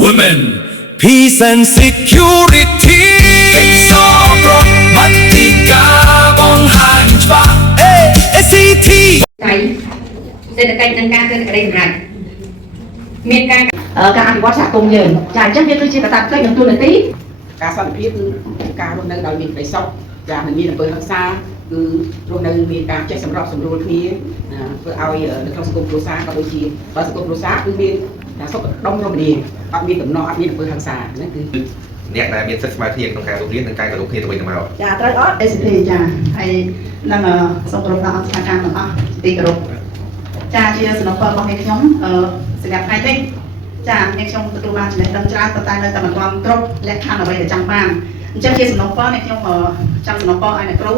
Women Peace and Security เป็นสอบรถมัตติกามองห่างฟ้า SCT ไทยเศรษฐกิจดังการเกิดอะไรอย่างมีการอภิวัตសហគមន៍យើងចាអញ្ចឹងវាគឺជាកត្តាផ្សេងក្នុងទូនាទីការសន្តិភាពគឺការរស់នៅដោយមានក្តីសុខចាមិនមានអំពើហិង្សាគឺរស់នៅមានការចេះសម្របសម្រួលគ្នាធ្វើឲ្យនៅក្នុងសង្គមគ្រួសារក៏ដូចជាបើសង្គមគ្រួសារគឺមានការសុខដុមរមនាអត់មានដំណោះអត់មានអំពើហិង្សាហ្នឹងគឺអ្នកដែលមានសិទ្ធិស្មារតីក្នុងការរស់រាននិងការគោរពគ្នាទៅវិញទៅមកចាត្រូវអត់ SCT ចាហើយនឹងសូមគោរពដល់អង្គការទាំងអស់ទីគោរពចាជាសំណពររបស់អ្នកខ្ញុំសម្រាប់ថ្ងៃនេះចាអ្នកខ្ញុំទទួលបានចំណេះដឹងច្រើនតែនៅតែមិនទាន់គ្រប់លក្ខខណ្ឌអ្វីដែលចង់បានអញ្ចឹងជាសំណពរអ្នកខ្ញុំចង់សំណពរឲ្យអ្នកគ្រូ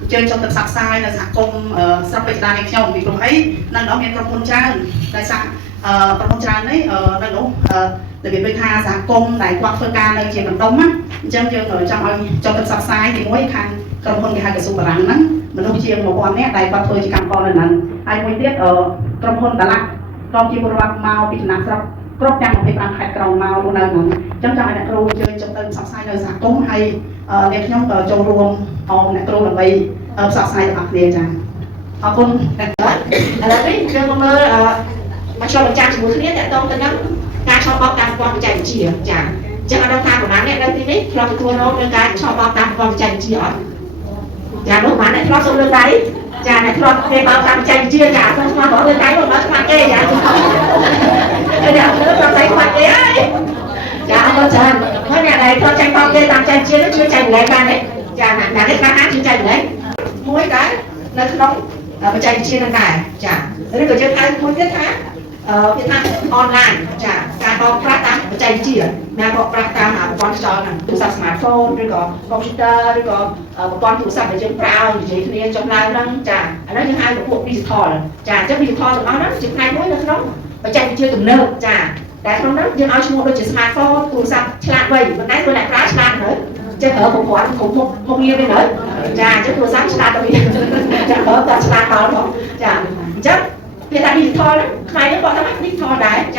អញ្ជើញចូលទៅផ្សព្វផ្សាយនៅសហគមន៍ស្រុកបេក្ខតាអ្នកខ្ញុំពីព្រោះអីនៅនោះមានក្រុមហ៊ុនច្រើនតែសហក្រុមហ៊ុនច្រើននេះនៅនោះរបៀបដូចថាសហគមន៍ដែលគាត់ធ្វើការនៅជាបណ្ដុំណាអញ្ចឹងយើងចង់ឲ្យចូលទៅផ្សព្វផ្សាយទីមួយខាងក្រុមហ៊ុនគេហៅក្រសួងបារាំងហ្នឹងមនុស្សជាង1000នាក់ដែលគាត់ធ្វើជាកម្មករនៅហ្នឹងហើយមួយទៀតក្រុមហ៊ុនតាឡាក់ក្រុមជាពលរដ្ឋមកពីចំណាក់ស្រុកគ្រប់ទាំង25ខេត្តក្រុងមករស់នៅហ្នឹងអញ្ចឹងចង់ឲ្យអ្នកគ្រូអញ្ជើញចូលទៅផ្សព្វផ្សាយនៅសហគមន៍ហើយអ្នកខ្ញុំក៏ចូលរួមអមអ្នកគ្រូដើម្បីផ្សព្វផ្សាយដល់អ្នកគ្នាចា៎អរគុណឥឡូវនេះយើងមកមើលមកចូលបញ្ចាំជាមួយគ្នាតើតងទៅនឹងការឆ្លងបោកតាមប្រព័ន្ធបច្ចេកវិទ្យាចា៎អញ្ចឹងអត់ដឹងថាប្រហែលអ្នកនៅទីនេះធ្លាប់ទទួលរងនឹងការឆ្លងបោកតាមប្រព័ន្ធបច្ចេកវិទ្យាអត់ចានោះប្រហែលអ្នកធ្លាប់សូមលើកដៃចាអ្នកធ្លាប់គេបោកតាមបច្ចេកវិទ្យាចាខ្ញុំស្គាល់បងលើកដៃមកខ្វាក់គេចាគេអ្នកលើកដៃខ្វាក់គេហើយចាអរគុណច្រើនហើយអ្នកដែលធ្លាប់ចាញ់បោកគេតាមបច្ចេកវិទ្យានេះជួយចែកម្លែកបានទេចាអ្នកនេះខ្លះអាចជួយចែកម្លែកមួយដែរនៅក្នុងបច្ចេកវិទ្យានឹងដែរចាឬក៏យើងហៅមួយទៀតថាវាថាអនឡាញចាការបោកប្រាស់តាមបច្ចេកវិទ្យាណាបោកប្រាស់តាមប្រព័ន្ធខ្យល់ហ្នឹងទូរស័ព្ទ smartphone ឬក៏ computer ឬក៏ប្រព័ន្ធទូរស័ព្ទដែលយើងប្រើនិយាយគ្នាចុះឡើងហ្នឹងចាអានោះយើងហៅប្រភព digital ចាអញ្ចឹង digital ទាំងអស់ហ្នឹងជាផ្នែកមួយនៅក្នុងបច្ចេកវិទ្យាទំនើបចាតែក្នុងហ្នឹងយើងឲ្យឈ្មោះដូចជា smartphone ទូរស័ព្ទឆ្លាតវៃប៉ុន្តែធ្វើអ្នកប្រើឆ្លាតទៅចេះប្រើប្រព័ន្ធមុខងារវិញទៅចាអញ្ចឹងទូរស័ព្ទឆ្លាតទៅវិញចាប្រើតែឆ្លាតដល់ផងចាអញ្ចឹងវាថា digital ហ្នឹងខ្មែរយើងគាត់ថា digital ដែរចា